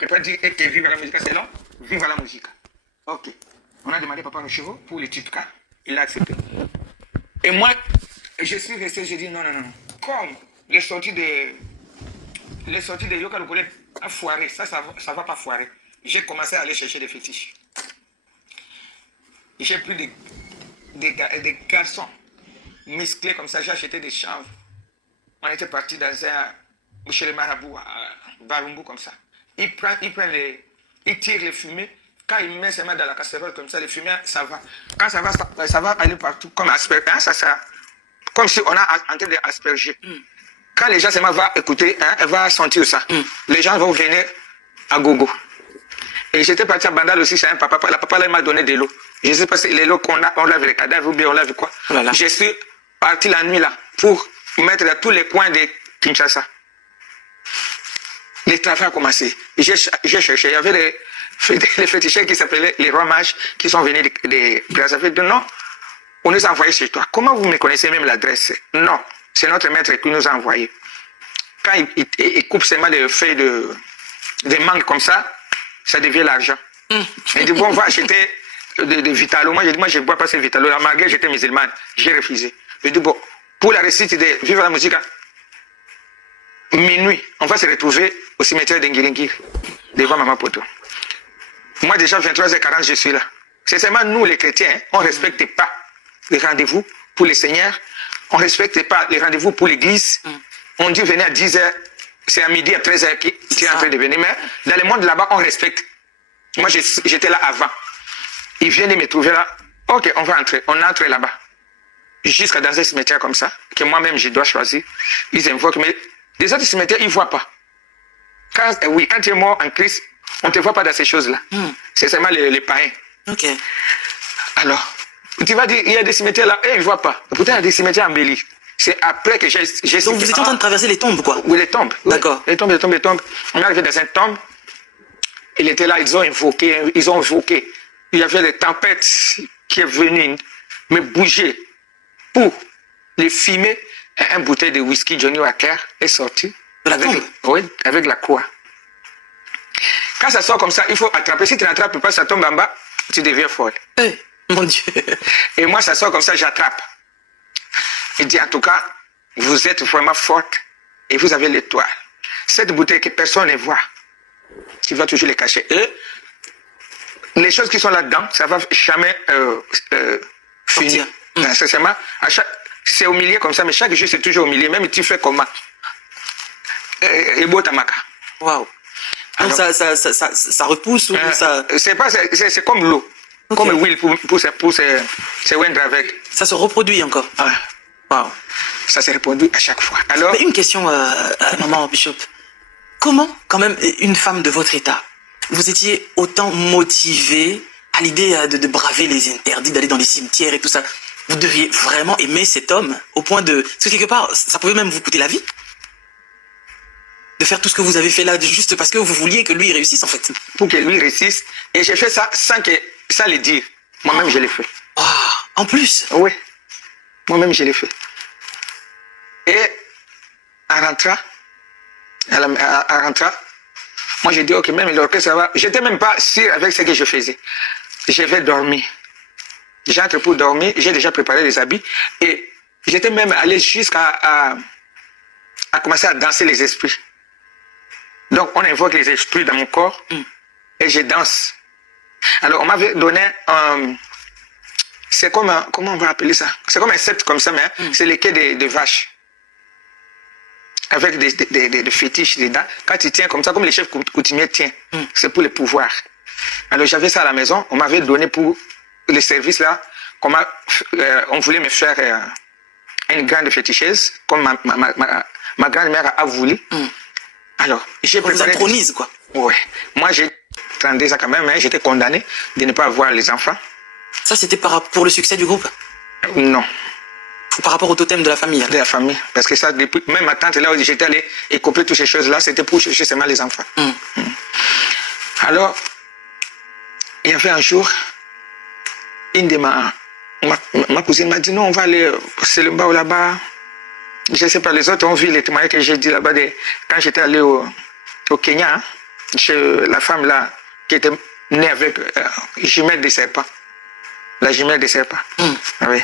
Je peux dire que vive la musique, c'est long. Vive la musique. Ok. On a demandé à Papa Rochereau pour les titres. Il a accepté. Et moi, je suis resté, j'ai dit non, non, non. Comme les sorties de Yoka Lokole a foiré, ça va pas foirer. J'ai commencé à aller chercher des fétiches. J'ai pris des garçons musclés comme ça, j'ai acheté des chanvres. On était parti dans chez les marabouts à Barumbu comme ça. Il tire les fumées. Quand il met ses mains dans la casserole comme ça, les fumées, ça va. Quand ça va aller partout comme asperger. Hein, comme si on a en train d'asperger. Quand les gens vont écouter, hein, elle va sentir ça. Les gens vont venir à gogo. Et j'étais parti à Bandal aussi, c'est un papa. La papa là, m'a donné de l'eau. Je ne sais pas si les lots qu'on a, on lave les cadavres ou bien on lave quoi. Voilà. Je suis parti la nuit là pour mettre dans tous les coins de Kinshasa. Les travaux ont commencé. J'ai cherché. Il y avait les féticheurs qui s'appelaient les rois mages qui sont venus de Brazzaville. Non, on nous a envoyé chez toi. Comment vous me connaissez même l'adresse? Non, c'est notre maître qui nous a envoyé. Quand il coupe seulement les feuilles de mangue comme ça devient l'argent. Il dit, bon, on va acheter de Vitalo. Moi, j'ai dit, moi, je ne bois pas ce Vitalo. Malgré j'étais musulmane, j'ai refusé. Je dis, bon, pour la réussite de Vivre la musique, minuit, on va se retrouver au cimetière d'Engiringir, devant Maman Poto. Moi, déjà, 23h40, je suis là. C'est seulement nous, les chrétiens, hein, on ne respecte pas les rendez-vous pour les seigneurs. On ne respecte pas les rendez-vous pour l'église. On dit venez à 10h, c'est à midi, à 13h qui est en train de venir. Mais dans le monde là-bas, on respecte. Moi, j'étais là avant. Ils viennent me trouver là. Ok, on va entrer. On entre là-bas. Jusqu'à dans un cimetière comme ça, que moi-même, je dois choisir. Ils invoquent, mais les autres cimetières, ils ne voient pas. Quand tu es mort en Christ, on ne te voit pas dans ces choses-là. C'est seulement les païens. Ok. Alors, tu vas dire, il y a des cimetières là, et ils ne voient pas. Pourtant, il y a des cimetières embellis. C'est après que j'ai... Donc vous étiez en train de traverser les tombes, quoi? Oui, les tombes. D'accord. Les tombes. On est arrivé dans une tombe. Il était là, ils ont invoqué. Il y avait des tempêtes qui est venue me bouger pour les fumer. Un bouteille de whisky Johnny Walker est sorti. De la tombe? Oui, avec la croix. Quand ça sort comme ça, il faut attraper. Si tu n'attrapes pas, ça tombe en bas, tu deviens folle. Mon Dieu. Et moi, ça sort comme ça, j'attrape. Il dit, en tout cas, vous êtes vraiment forte et vous avez l'étoile. Cette bouteille que personne ne voit, tu vas toujours les cacher. Et les choses qui sont là-dedans, ça ne va jamais finir. C'est au milieu comme ça, mais chaque jour, c'est toujours au milieu. Même tu fais comment? Et beau tamaka. Waouh. Donc ça repousse ou ça... C'est comme l'eau. Okay. Comme l'huile pour se wendre avec. Ça se reproduit encore. Wow. Ça se reproduit à chaque fois. Alors, mais une question, maman Bishop. Comment, quand même, une femme de votre état, vous étiez autant motivée à l'idée de braver les interdits, d'aller dans les cimetières et tout ça? Vous deviez vraiment aimer cet homme au point de... Parce que quelque part, ça pouvait même vous coûter la vie. De faire tout ce que vous avez fait là, juste parce que vous vouliez que lui réussisse, en fait. Pour que lui réussisse. Et j'ai fait ça sans le dire. Moi-même, je l'ai fait. Oh, en plus? Oui. Moi-même, je l'ai fait. Et en rentrant, moi, j'ai dit, ok, même l'orchestre, ça va. Je n'étais même pas sûr avec ce que je faisais. Je vais dormir. J'entre pour dormir, j'ai déjà préparé les habits. Et j'étais même allé jusqu'à commencer à danser les esprits. Donc, on invoque les esprits dans mon corps et je danse. Alors, on m'avait donné c'est comme comment on va appeler ça? C'est comme un set comme ça, mais c'est les quais de vaches. Avec des fétiches dedans. Quand tu tiens comme ça, comme les chefs coutumiers tiennent, c'est pour le pouvoir. Alors, j'avais ça à la maison. On m'avait donné pour le service là. On voulait me faire une grande féticheuse, comme ma grand-mère a voulu. Alors, j'ai préparé... On vous intronise, quoi. Oui. Moi, j'ai 32 ans quand même, hein, j'étais condamné de ne pas avoir les enfants. Ça, c'était pour le succès du groupe? Non. Ou par rapport au totem de la famille? De la famille. Parce que ça, depuis, même ma tante, là où j'étais allé écoper toutes ces choses-là, c'était pour chercher seulement les enfants. Alors, il y avait un jour, une de ma cousine m'a dit, non, on va aller, c'est le mbao là-bas. Je ne sais pas, les autres ont vu les témoignages que j'ai dit là-bas quand j'étais allé au Kenya. Hein. chez la femme là, qui était née avec jumelle de serpent. La jumelle de serpent. Oui.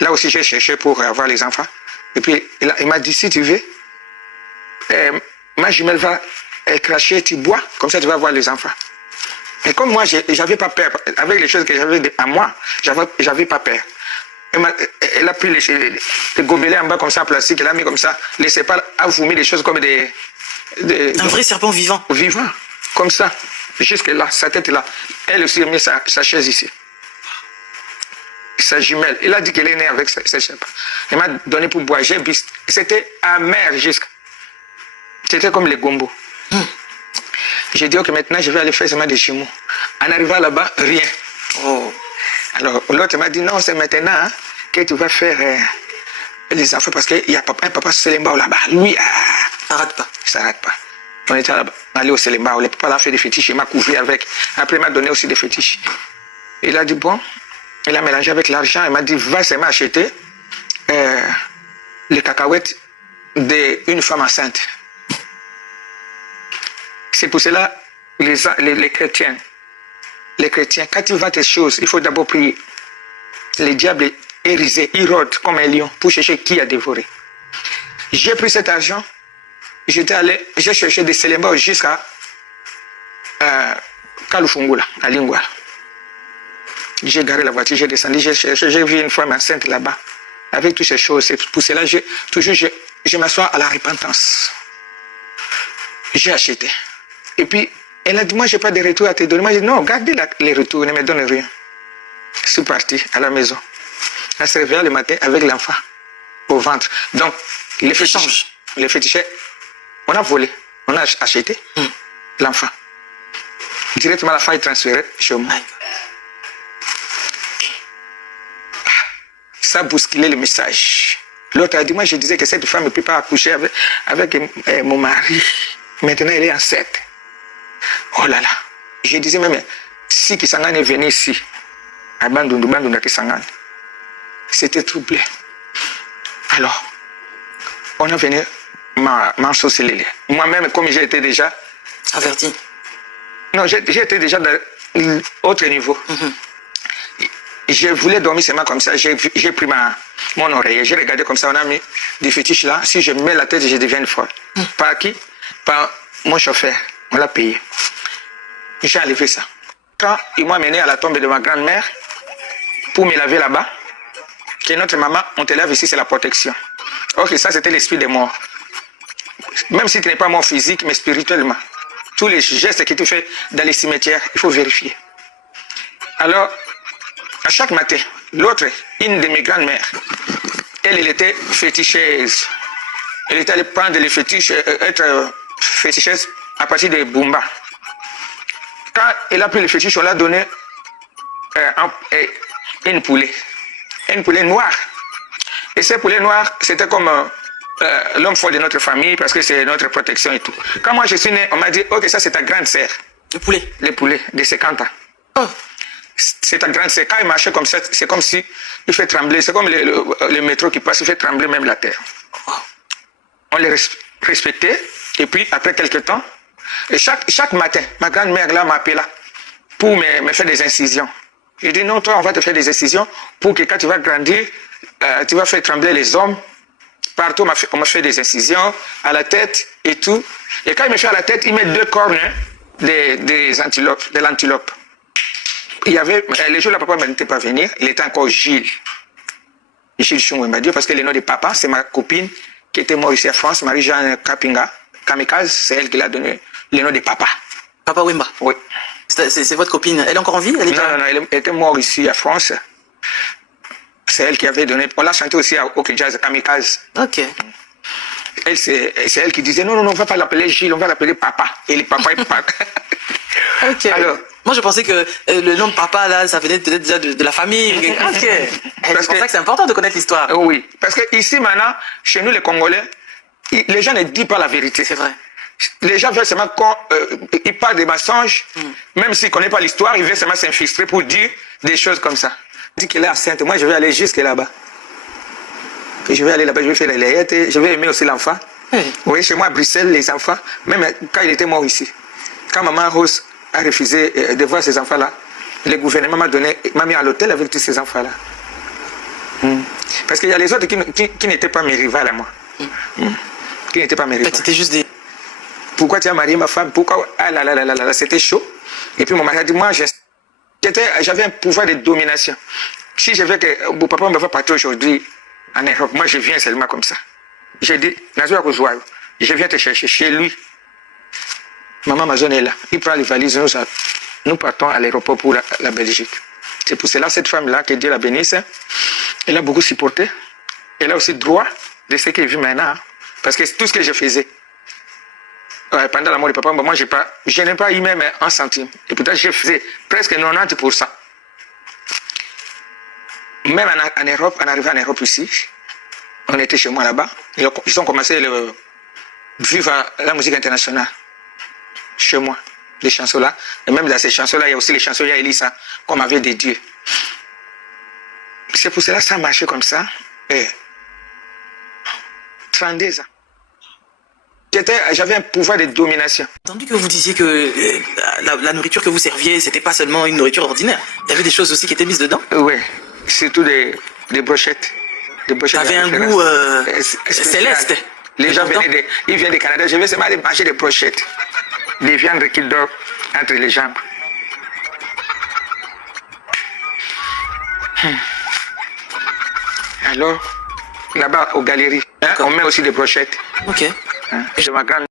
Là aussi, j'ai cherché pour avoir les enfants. Et puis, il m'a dit, si tu veux, ma jumelle va cracher, tu bois, comme ça tu vas avoir les enfants. Et comme moi, j'avais pas peur, avec les choses que j'avais à moi, j'avais pas peur. Elle a pris les gobelets en bas comme ça, en plastique, elle a mis comme ça, les serpents a vomi des choses comme un vrai serpent vivant. Vivant, comme ça, jusque là, sa tête là. Elle aussi a mis sa chaise ici. Sa jumelle. Il a dit qu'elle est née avec ses serpents. Elle m'a donné pour boire. J'ai bu. C'était amer jusque. C'était comme les gombos. J'ai dit, ok, maintenant je vais aller faire seulement des jumeaux. En arrivant là-bas, rien. Oh. Alors l'autre m'a dit, non, c'est maintenant hein, que tu vas faire les enfants parce qu'il y a un papa Selembao là-bas. Lui, ça rate pas. Ça rate pas. On était là-bas, allé au Selembao. Le papa a fait des fétiches, il m'a couvert avec. Après, il m'a donné aussi des fétiches. Il a dit, bon, il a mélangé avec l'argent. Il m'a dit, va seulement acheter les cacahuètes d'une femme enceinte. C'est pour cela, les chrétiens, quand ils vendent des choses, il faut d'abord prier. Le diable est risé, il rôde comme un lion pour chercher qui a dévoré. J'ai pris cet argent, j'ai cherché des Selembao jusqu'à Kalufungula, à Lingua. J'ai garé la voiture, j'ai descendu, j'ai vu une femme enceinte là-bas, avec toutes ces choses. C'est pour cela que je m'assois à la repentance. J'ai acheté. Et puis, elle a dit, moi, je n'ai pas de retour à te donner. Moi, j'ai dit, non, gardez les retours, ne me donne rien. Je suis parti à la maison. Elle se réveille le matin avec l'enfant au ventre. Donc, les féticheurs, on a volé, on a acheté l'enfant. Directement, l'enfant est transféré chez moi. Ça a bousculé le message. L'autre a dit, moi, je disais que cette femme ne peut pas accoucher avec mon mari. Maintenant, elle est enceinte. Oh là là. Je disais même, si Kisangani est venu ici, à Bandundu Kisangani, c'était troublé. Alors, on a venu m'ensorceler. Moi-même, comme j'ai été déjà averti. Non, j'étais déjà dans l'autre niveau. Je voulais dormir seulement comme ça. J'ai pris mon oreille, j'ai regardé comme ça, on a mis des fétiches là. Si je mets la tête, je deviens une folle. Par qui? Par mon chauffeur. On l'a payé. J'ai enlevé ça. Quand ils m'ont amené à la tombe de ma grand-mère pour me laver là-bas, que notre maman, on te lave ici, c'est la protection. Ok, ça c'était l'esprit des morts. Même si tu n'es pas mort physique, mais spirituellement. Tous les gestes que tu fais dans les cimetières, il faut vérifier. Alors, à chaque matin, l'autre, une de mes grandes-mères, elle était féticheuse. Elle était allée prendre les fétiches, être féticheuse à partir de Bumba. Quand elle a pris les fétiches, on l'a donné une poulet noire. Et ce poulet noir, c'était comme l'homme fort de notre famille parce que c'est notre protection et tout. Quand moi je suis né, on m'a dit, ok, ça c'est ta grande sœur. Le poulet? Le poulet de 50 ans. Oh. C'est ta grande sœur. Quand il marchait comme ça, c'est comme si il fait trembler. C'est comme le métro qui passe, il fait trembler même la terre. On les respectait. Et puis, après quelques temps, et chaque matin, ma grand-mère là m'appelait pour me faire des incisions. Je dis, non, toi, on va te faire des incisions pour que quand tu vas grandir, tu vas faire trembler les hommes. Partout, on m'a fait des incisions à la tête et tout. Et quand il me fait à la tête, il met 2 cornes de l'antilope. Il y avait, les jours où papa n'était pas venir, il était encore Gilles. Gilles Chungwembadio, parce que le nom de papa, c'est ma copine qui était morte ici en France, Marie-Jeanne Kapinga. Kamikaze, c'est elle qui l'a donné le nom de papa. Papa Wemba? Oui. C'est votre copine. Elle est encore en vie? Elle est non, elle était morte ici en France. C'est elle qui avait donné. On l'a chanté aussi au Jazz Kamikaze. Ok. C'est elle qui disait non, on ne va pas l'appeler Gilles, on va l'appeler papa. Et le papa est papa. Ok. Alors, moi, je pensais que le nom de papa, là, ça venait peut-être déjà de la famille. Ok. C'est pour ça que c'est important de connaître l'histoire. Oui. Parce que ici, maintenant, chez nous, les Congolais, les gens ne disent pas la vérité. C'est vrai. Les gens veulent seulement ils parlent des mensonges, même s'ils ne connaissent pas l'histoire, ils veulent seulement s'infiltrer pour dire des choses comme ça. Il dit qu'elle est enceinte. Moi, je vais aller jusque là-bas. Je vais aller là-bas, je vais faire les layettes, je vais aimer aussi l'enfant. Oui, chez moi à Bruxelles, les enfants, même quand il était mort ici. Quand maman Rose a refusé de voir ces enfants-là, le gouvernement m'a mis à l'hôtel avec tous ces enfants-là. Parce qu'il y a les autres qui n'étaient pas mes rivales à moi. Qui n'étaient pas mes rivales. C'était juste des... Pourquoi tu as marié ma femme? Pourquoi? Ah là là là là là, c'était chaud. Et puis mon mari a dit, moi, j'avais un pouvoir de domination. Si je veux que mon papa me va partir aujourd'hui en Europe, moi je viens seulement comme ça. J'ai dit, je viens te chercher chez lui. Maman Amazon est là. Il prend les valises, nous partons à l'aéroport pour la Belgique. C'est pour cela, cette femme-là, que Dieu la bénisse, elle a beaucoup supporté. Elle a aussi droit de ce qu'elle vit maintenant. Parce que tout ce que je faisais, pendant la mort de papa, moi, je n'ai pas eu même un centime. Et pourtant, je faisais presque 90%. Même en Europe, en arrivant en Europe ici, on était chez moi là-bas. Ils ont commencé à vivre la musique internationale. Chez moi, les chansons-là. Et même dans ces chansons-là, il y a aussi les chansons, il y a Elisa, qu'on m'avait dédiées. C'est pour cela que ça marchait comme ça. Et 32 ans. J'avais un pouvoir de domination. J'ai entendu que vous disiez que la nourriture que vous serviez, c'était pas seulement une nourriture ordinaire. Il y avait des choses aussi qui étaient mises dedans. Oui, surtout des brochettes. Ça avait un goût céleste. Les gens ils viennent du Canada, je vais seulement aller manger des brochettes. Des viandes qui dorment entre les jambes. Alors, là-bas, aux galeries, on met aussi des brochettes. Ok. Je ma grande